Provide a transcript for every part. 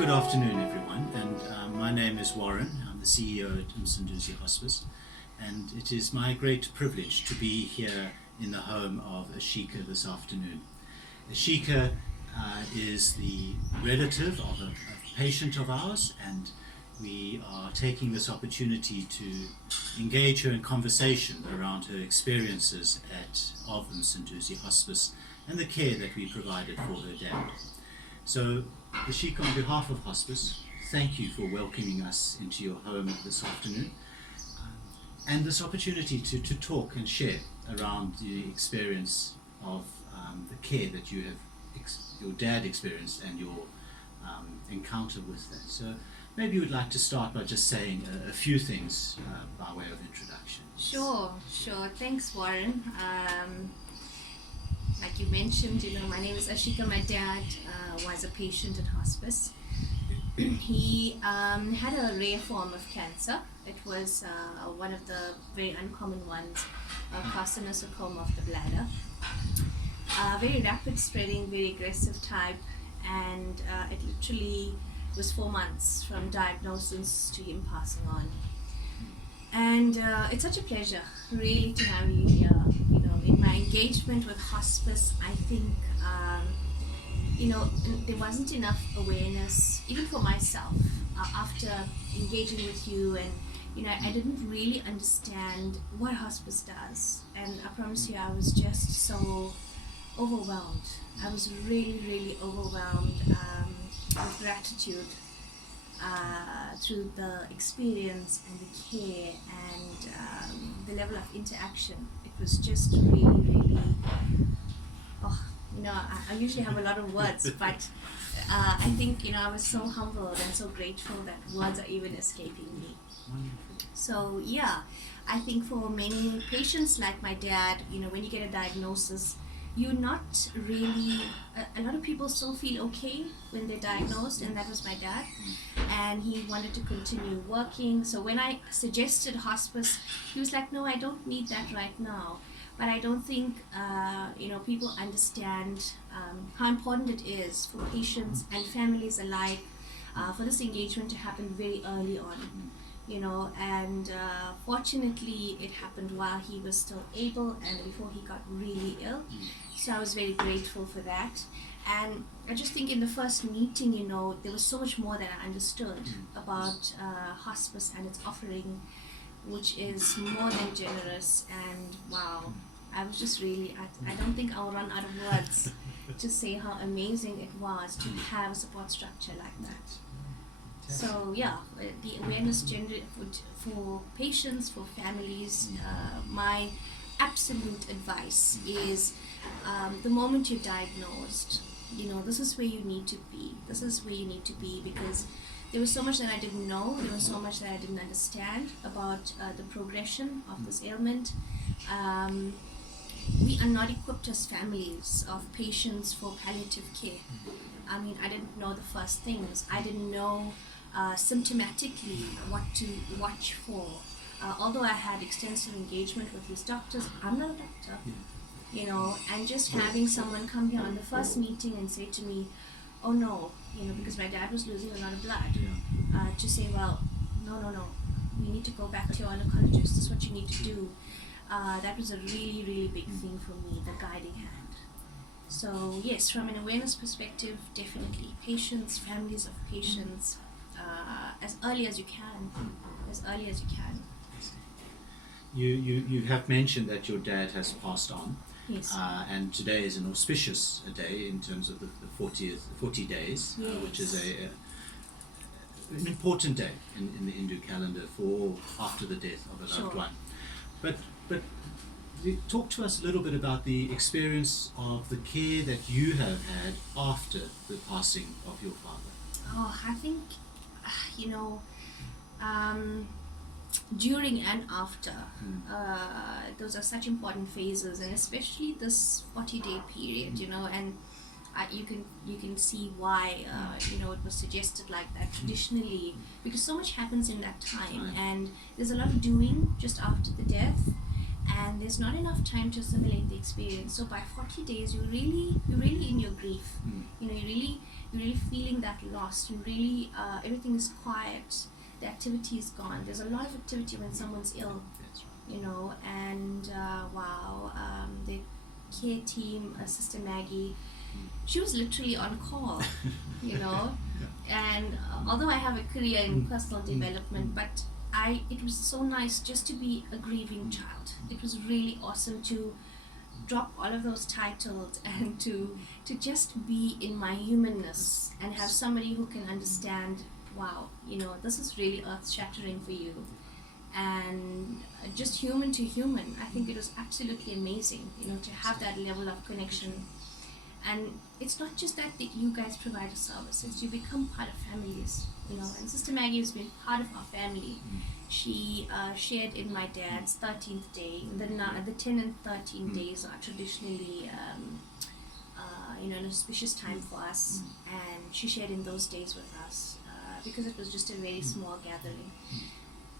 Good afternoon, everyone, and my name is Warren. I'm the CEO at Msunduzi Hospice, and it is my great privilege to be here in the home of Ashika this afternoon. Ashika is the relative of a patient of ours, and we are taking this opportunity to engage her in conversation around her experiences of Msunduzi Hospice and the care that we provided for her dad. So, Ashika, on behalf of Hospice, thank you for welcoming us into your home this afternoon and this opportunity to talk and share around the experience of the care that you have your dad experienced and your encounter with that. So maybe you would like to start by just saying a few things by way of introduction. Sure. Thanks, Warren. Like you mentioned, my name is Ashika. My dad was a patient at hospice. He had a rare form of cancer. It was one of the very uncommon ones, carcinosarcoma of the bladder. Very rapid spreading, very aggressive type, and it literally was 4 months from diagnosis to him passing on. And it's such a pleasure, really, to have you here. In my engagement with hospice, I think, there wasn't enough awareness, even for myself, after engaging with you, and I didn't really understand what hospice does. And I promise you, I was just so overwhelmed. I was really, really overwhelmed with gratitude through the experience and the care and the level of interaction. It was just really, really, I usually have a lot of words, but I think, I was so humbled and so grateful that words are even escaping me. So yeah, I think for many patients like my dad, when you get a diagnosis, you're not really, a lot of people still feel okay when they're diagnosed, and that was my dad, and he wanted to continue working. So when I suggested hospice, he was like, no, I don't need that right now. But I don't think people understand how important it is for patients and families alike for this engagement to happen very early on. And fortunately it happened while he was still able and before he got really ill. So I was very grateful for that. And I just think in the first meeting, there was so much more that I understood about hospice and its offering, which is more than generous. And wow, I was just really, I don't think I'll run out of words to say how amazing it was to have a support structure like that. So yeah, the awareness generated for patients, for families, my absolute advice is the moment you're diagnosed, this is where you need to be. This is where you need to be, because there was so much that I didn't know. There was so much that I didn't understand about the progression of this ailment. We are not equipped as families of patients for palliative care. I didn't know the first things. I didn't know symptomatically what to watch for. Although I had extensive engagement with these doctors, I'm not a doctor, and just having someone come here on the first meeting and say to me, oh no, because my dad was losing a lot of blood, to say, well, no, you need to go back to your oncologist, this is what you need to do. That was a really, really big thing for me, the guiding hand. So yes, from an awareness perspective, definitely patients, families of patients, as early as you can. You have mentioned that your dad has passed on. Yes. And today is an auspicious day in terms of the 40 days, Yes. Which is an important day in the Hindu calendar for after the death of a loved one. But talk to us a little bit about the experience of the care that you have had after the passing of your father. I think, during and after, those are such important phases, and especially this 40-day period, and you can see why it was suggested like that traditionally, because so much happens in that time, and there's a lot of doing just after the death, and there's not enough time to assimilate the experience. So by 40 days, you're really in your grief. You're really feeling that loss. You really everything is quiet. The activity is gone. There's a lot of activity when someone's ill. That's right. And the care team, Sister Maggie, she was literally on call. And although I have a career in personal development, but it was so nice just to be a grieving child. It was really awesome to drop all of those titles and to just be in my humanness and have somebody who can understand, wow, this is really earth-shattering for you. And just human to human, I think it was absolutely amazing, to have that level of connection. And it's not just that you guys provide a service, it's you become part of families, and Sister Maggie has been part of our family. She shared in my dad's 13th day. The 10 and 13 days are traditionally an auspicious time for us, and she shared in those days with us because it was just a very small gathering.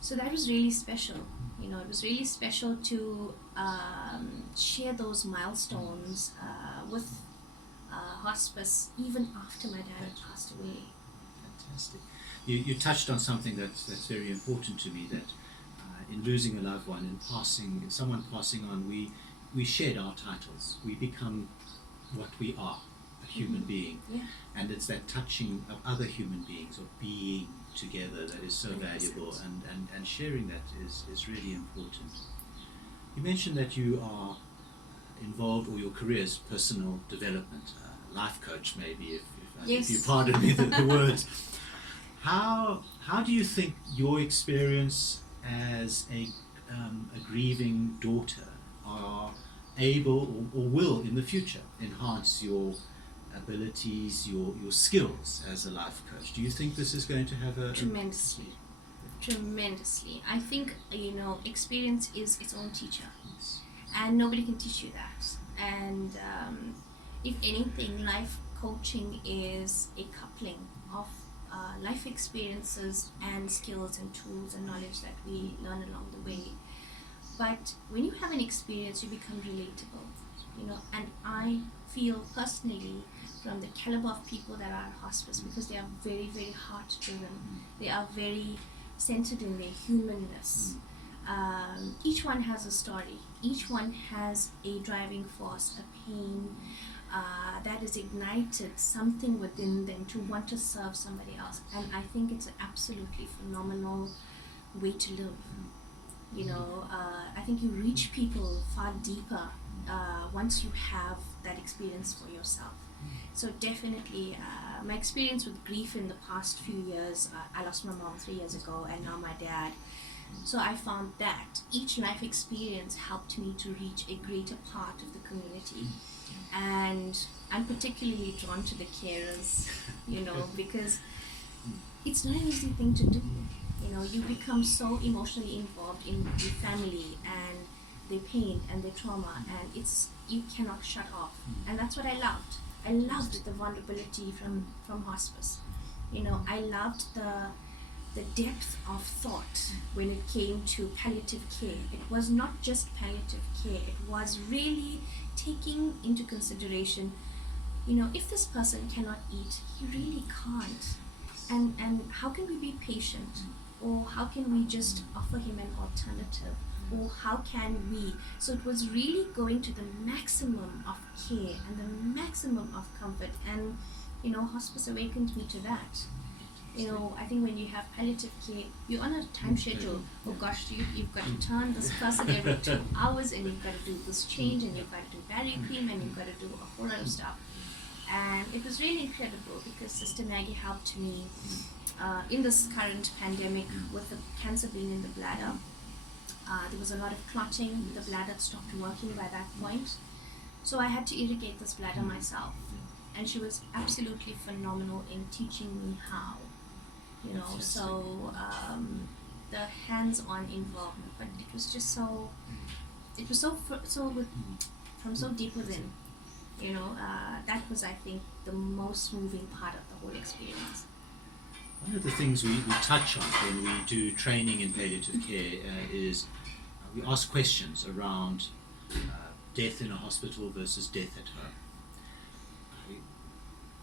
So that was really special. It was really special to share those milestones with hospice even after my dad had passed away. Fantastic. You touched on something that's very important to me, that in losing a loved one, in someone passing on, we shed our titles. We become what we are, a human being. Yeah. And it's that touching of other human beings, of being together, that is so 100%. valuable, and sharing that is really important. You mentioned that you are involved, or your career is personal development, life coach maybe, if you pardon me the words. How do you think your experience as a grieving daughter are able or will in the future enhance your abilities, your skills as a life coach? Do you think this is going to have a... Tremendously. I think, experience is its own teacher. Yes. And nobody can teach you that. And if anything, life coaching is a coupling of life experiences and skills and tools and knowledge that we learn along the way. But when you have an experience, you become relatable, and I feel personally from the caliber of people that are in hospice, because they are very, very heart-driven, they are very centered in their humanness. Each one has a story, each one has a driving force, a pain that has ignited something within them to want to serve somebody else. And I think it's an absolutely phenomenal way to live. I think you reach people far deeper once you have that experience for yourself. So definitely, my experience with grief in the past few years, I lost my mom 3 years ago, and now my dad. So I found that each life experience helped me to reach a greater part of the community. And I'm particularly drawn to the carers, because it's not an easy thing to do. You become so emotionally involved in your family and their pain and their trauma, and you cannot shut off. And that's what I loved. I loved the vulnerability from hospice. I loved the depth of thought when it came to palliative care. It was not just palliative care, it was really taking into consideration, if this person cannot eat, he really can't. And how can we be patient? Or how can we just offer him an alternative? Or how can we? So it was really going to the maximum of care and the maximum of comfort. And, hospice awakened me to that. I think when you have palliative care, you're on a time schedule. Oh gosh, you've got to turn this person every 2 hours, and you've got to do this change, and you've got to do berry cream, and you've got to do a whole lot of stuff. And it was really incredible because Sister Maggie helped me in this current pandemic with the cancer being in the bladder. There was a lot of clotting. The bladder stopped working by that point. So I had to irrigate this bladder myself. And she was absolutely phenomenal in teaching me how. So the hands-on involvement, but it was just so from so deep within. That was, I think, the most moving part of the whole experience. One of the things we touch on when we do training in palliative care is we ask questions around death in a hospital versus death at home.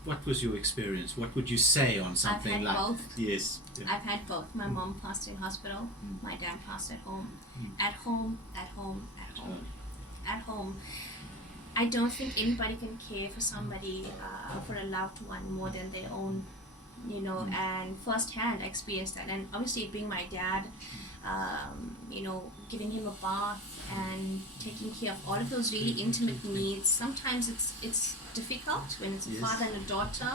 What was your experience? What would you say on something I've had like both. Yes. Yeah. I've had both. My mom passed in hospital. My dad passed at home. At home, at home, at home. At home. I don't think anybody can care for somebody, for a loved one more than their own, you know, and firsthand I experienced that. And obviously being my dad, you know, giving him a bath and taking care of all of those really intimate needs. Sometimes it's difficult when it's a father and a daughter,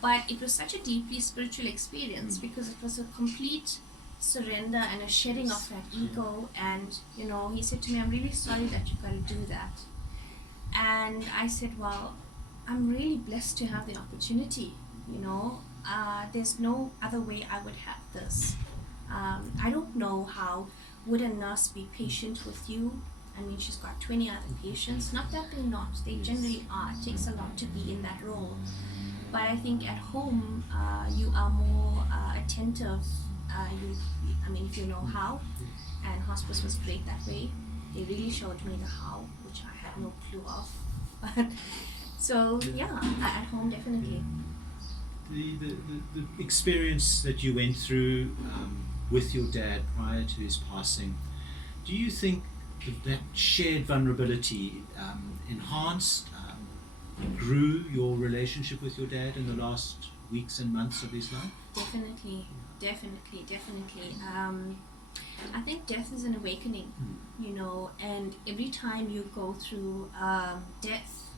but it was such a deeply spiritual experience because it was a complete surrender and a shedding of that ego. And you know, he said to me, "I'm really sorry that you got to do that." And I said, "Well, I'm really blessed to have the opportunity, you know. There's no other way I would have this. I don't know how would a nurse be patient with you. I mean, she's got 20 other patients. Not that they're not, they generally are. It takes a lot to be in that role. But I think at home, you are more attentive. I mean, if you know how, and hospice was great that way. They really showed me the how, which I had no clue of. But so yeah, at home definitely. The experience that you went through with your dad prior to his passing, do you think that shared vulnerability enhanced, grew your relationship with your dad in the last weeks and months of his life? Definitely. I think death is an awakening, you know, and every time you go through death,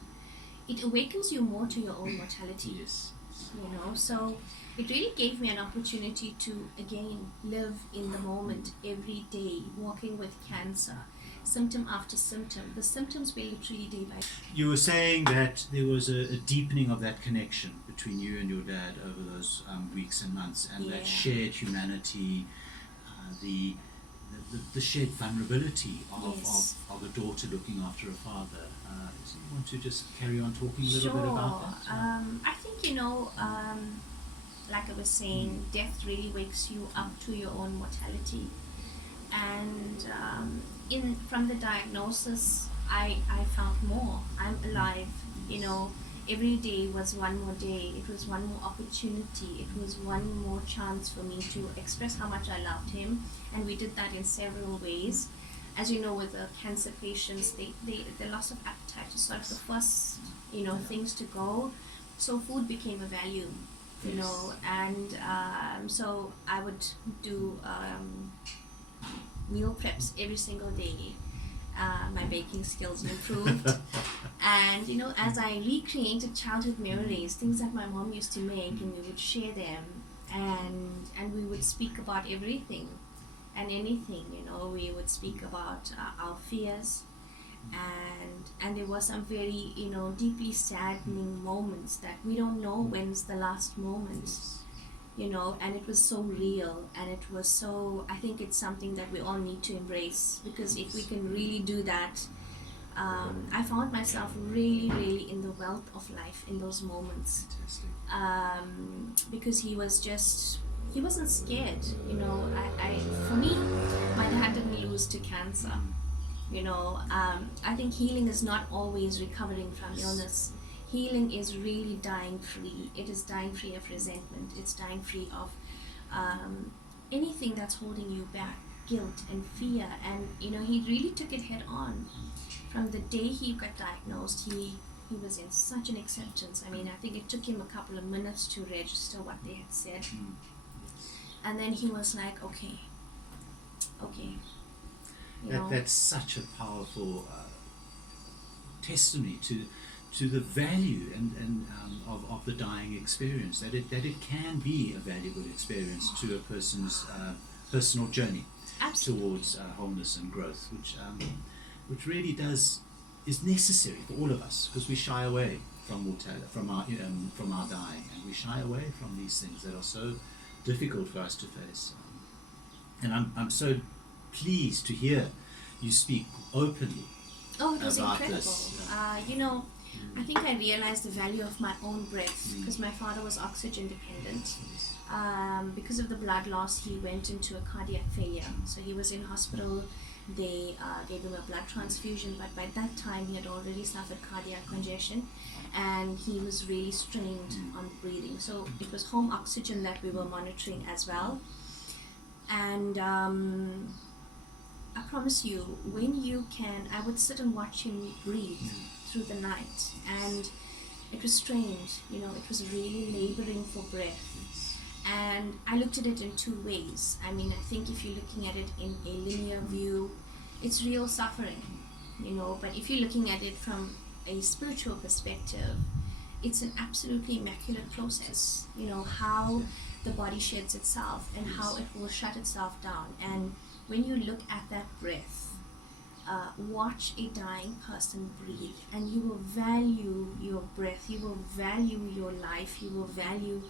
it awakens you more to your own mortality. Yes. You know, so it really gave me an opportunity to again live in the moment every day, walking with cancer, symptom after symptom. The symptoms were literally day by day. You were saying that there was a deepening of that connection between you and your dad over those weeks and months, and that shared humanity, the shared vulnerability of a daughter looking after a father. So you want to just carry on talking a little bit about that? I think, you know, like I was saying, death really wakes you up to your own mortality. And from the diagnosis, I felt more. I'm alive, you know. Every day was one more day. It was one more opportunity. It was one more chance for me to express how much I loved him. And we did that in several ways. As you know, with the cancer patients, the loss of appetite is sort of the first, you know, things to go. So food became a value, you know, and so I would do meal preps every single day. My baking skills improved. And, you know, as I recreated childhood memories, things that my mom used to make, and we would share them, and we would speak about everything and anything, you know. We would speak about our fears, and there were some very, you know, deeply saddening moments that we don't know when's the last moment, you know, and it was so real, and it was so, I think it's something that we all need to embrace, because if we can really do that, I found myself really, really in the wealth of life in those moments. Because he wasn't scared, you know. For me, my dad didn't lose to cancer, you know. I think healing is not always recovering from illness. Healing is really dying free. It is dying free of resentment. It's dying free of anything that's holding you back, guilt and fear. And, you know, he really took it head on. From the day he got diagnosed, he was in such an acceptance. I mean, I think it took him a couple of minutes to register what they had said. And then he was like, okay. That's such a powerful testimony to the value and of the dying experience, that it can be a valuable experience to a person's personal journey towards wholeness and growth, which really is necessary for all of us, because we shy away from mortality, from our dying, and we shy away from these things that are so difficult for us to face. And I'm so pleased to hear you speak openly it was about incredible. this. You know, I think I realized the value of my own breath, because my father was oxygen dependent. Because of the blood loss, he went into a cardiac failure. So he was in hospital They gave him a blood transfusion, but by that time he had already suffered cardiac congestion and he was really strained on breathing. So it was home oxygen that we were monitoring as well. And I promise you, when you can, I would sit and watch him breathe through the night, and it was strained, you know, it was really laboring for breath. And I looked at it in two ways. I mean, I think if you're looking at it in a linear view, it's real suffering, you know, but if you're looking at it from a spiritual perspective, it's an absolutely immaculate process, you know, how the body sheds itself and how it will shut itself down. And when you look at that breath, watch a dying person breathe, and you will value your breath, you will value your life, you will value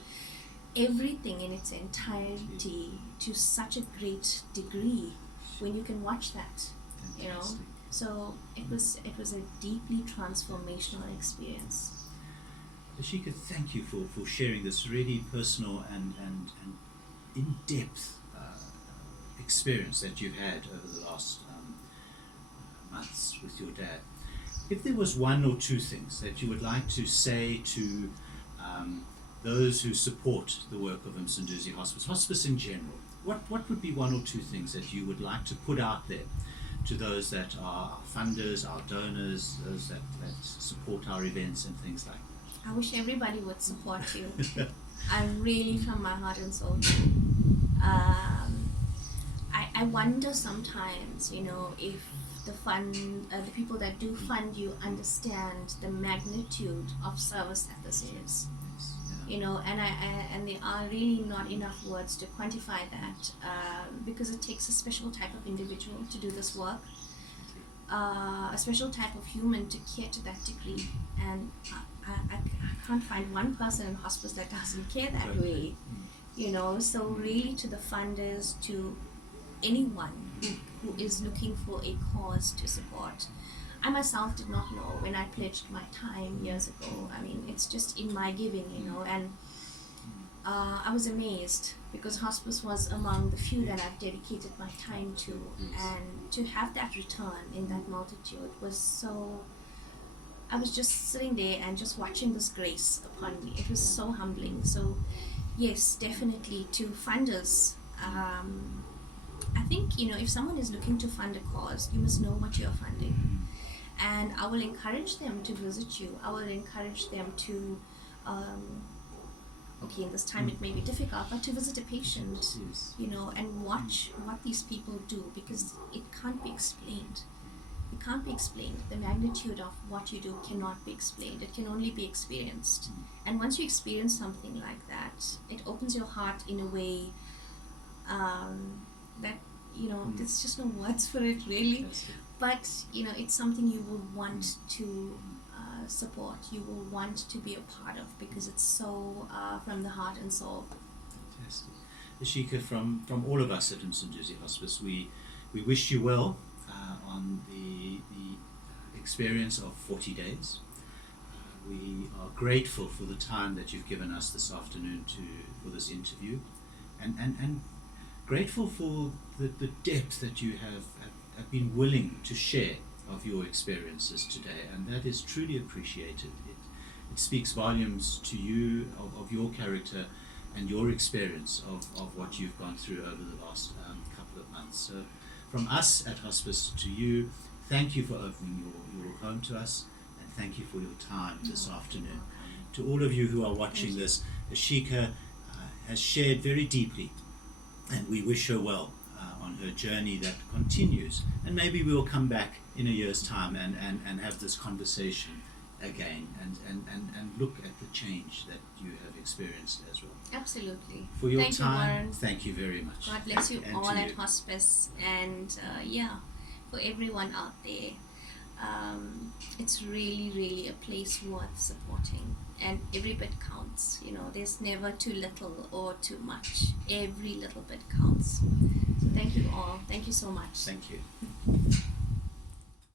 everything in its entirety to such a great degree when you can watch that. Fantastic. You know, so it was a deeply transformational experience. Ashika, thank you for sharing this really personal and in-depth experience that you've had over the last months with your dad. If there was one or two things that you would like to say to those who support the work of Msunduzi Hospice in general, what would be one or two things that you would like to put out there to those that are our funders, our donors, those that support our events and things like that? I wish everybody would support you. I'm really from my heart and soul. I wonder sometimes, you know, if the people that do fund you understand the magnitude of service that this is. You know, and there are really not enough words to quantify that, because it takes a special type of individual to do this work, a special type of human to care to that degree, and I can't find one person in hospice that doesn't care that way, you know. So really, to the funders, to anyone who is looking for a cause to support. I myself did not know when I pledged my time years ago. I mean, it's just in my giving, you know, and I was amazed because hospice was among the few that I've dedicated my time to, and to have that return in that multitude was so, I was just sitting there and just watching this grace upon me. It was so humbling. So yes, definitely to funders, I think, you know, if someone is looking to fund a cause, you must know what you're funding. And I will encourage them to visit you. I will encourage them to, okay, in this time it may be difficult, but to visit a patient, you know, and watch what these people do, because it can't be explained. It can't be explained. The magnitude of what you do cannot be explained. It can only be experienced. And once you experience something like that, it opens your heart in a way that, you know, there's just no words for it really. But, you know, it's something you will want to support, you will want to be a part of, because it's so from the heart and soul. Fantastic. Ashika, from all of us at Msunduzi Hospice, we wish you well on the experience of 40 days. We are grateful for the time that you've given us this afternoon for this interview, and grateful for the depth that you have been willing to share of your experiences today, and that is truly appreciated. It speaks volumes to you of your character and your experience of what you've gone through over the last couple of months. So from us at Hospice to you, thank you for opening your home to us, and thank you for your time this afternoon. To all of you who are watching this, Ashika has shared very deeply, and we wish her well on her journey that continues, and maybe we'll come back in a year's time and have this conversation again and look at the change that you have experienced as well. Absolutely. For your thank time, you, Warren. thank you very much. God bless you And all to at you. Hospice, and yeah, for everyone out there, it's really, really a place worth supporting, and every bit counts. You know, there's never too little or too much. Every little bit counts. So thank you all. Thank you so much. Thank you.